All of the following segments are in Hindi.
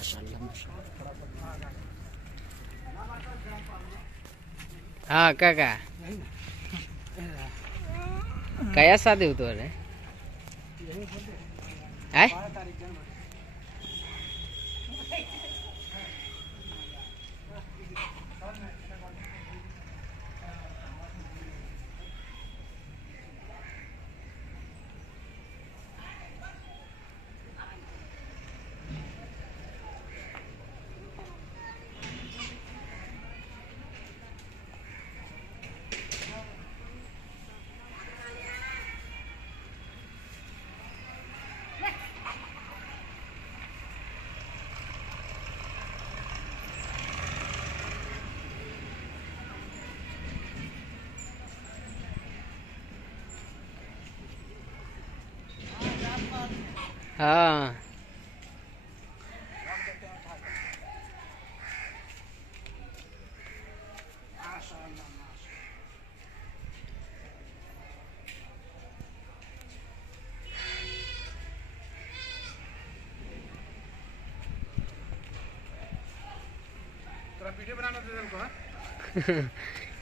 माशाल्लाह माशाल्लाह। हाँ काका कया शादी हो तो रे है? हाँ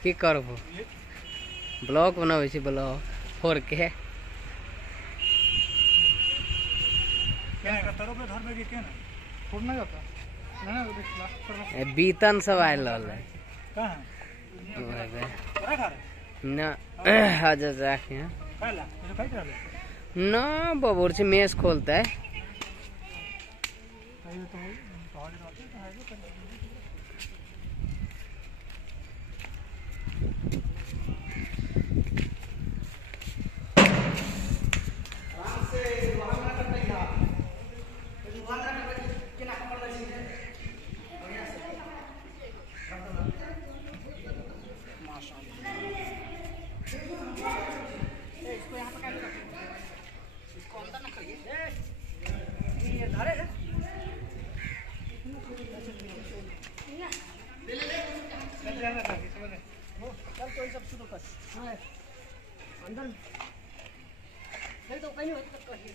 की करबो ब्लॉग बनावे छी ब्लॉग फोड़ के क्या है कतरो पे घर में के ना फोड़ना जाता ना बीतन सब आयल है कहां है ना आजा जाके पहला ये खाई रहले ना बबूर से मेस खोलता है ये तो पहाड़ी रात है अंदर नहीं तो कहीं होता तो कहीं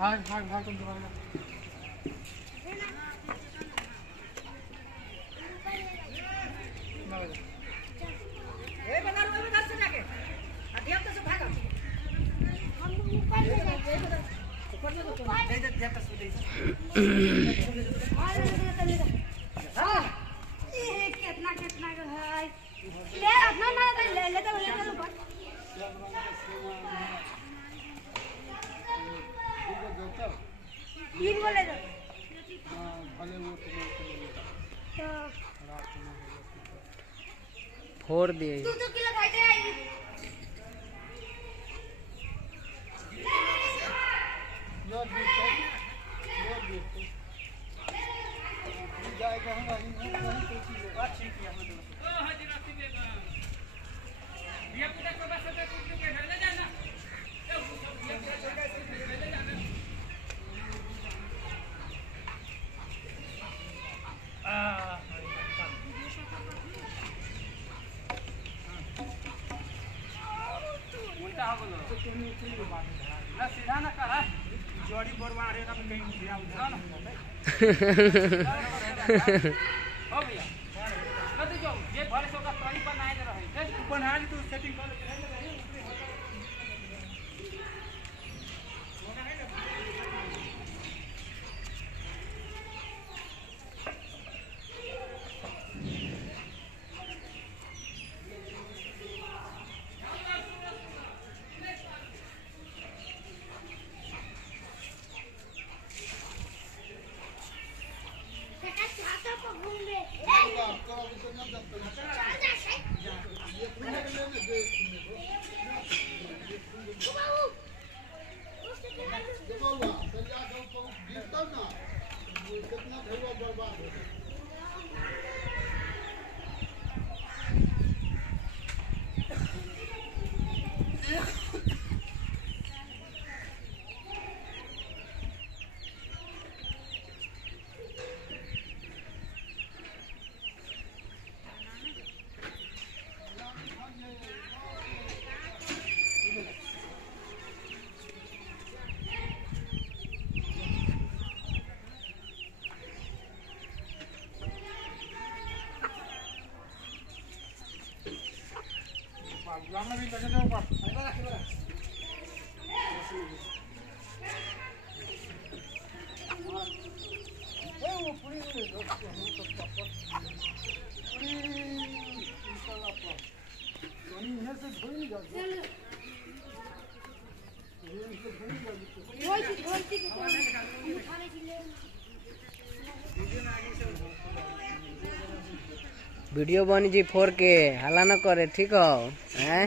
भाग भाग भाग तुम भाग कितना कितना है ले अपना ना ले ले तो तीन बोले तो भले वो फोड़ दिए तू तो किलो खाते आई यो देखो जाएगा हम वहीं अच्छी किया हम ओ हाजी रास्ते में ये पूरा को बस से कुछ के ले जाना ये जगह से ले जाना उल्टा हो गलो तो तुम उतरी बात ना सीधा ना करा जोड़ी बोर मारे ना कहीं दिया उधर ना हो भैया कद जाओ ये बड़े से ओकरा तरी बनाए के रहे तू बना ली तू सेटिंग कर ले रहे Lama भी लगे जाओ पास ऐसा रख ले ए वो पूरी इंशाल्लाह पर यानी इधर से धोई नहीं जाती उठाने के लिए वीडियो बनी जी 4K हला न करे ठीक हो हैं